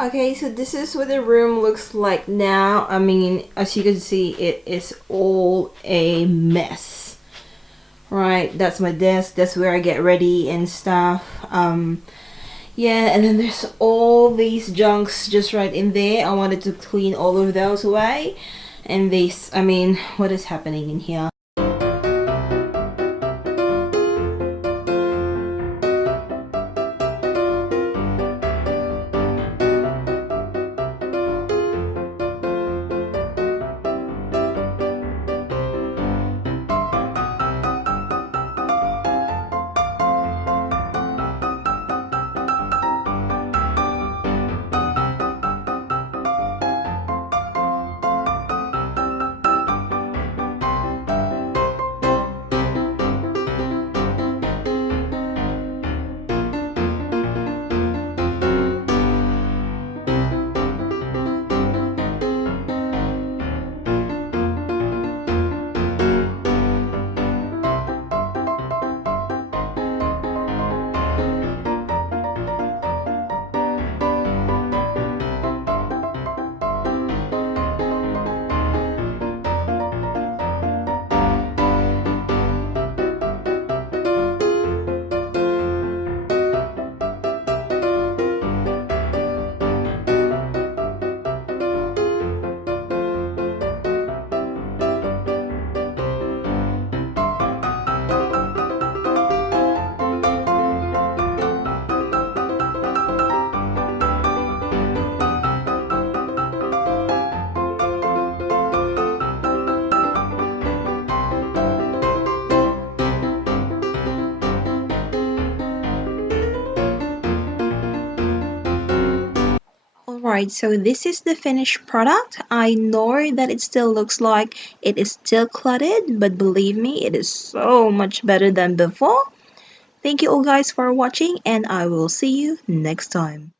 Okay, so this is what the room looks like now. I mean, as you can see, it is all a mess. Right, that's my desk. That's where I get ready and stuff. Yeah, and then there's all these junks just right in there. I wanted to clean all of those away. And this, I mean, what is happening in here? Alright, so this is the finished product. I know that it still looks like it is still cluttered, but believe me, it is so much better than before. Thank you all guys for watching, and I will see you next time.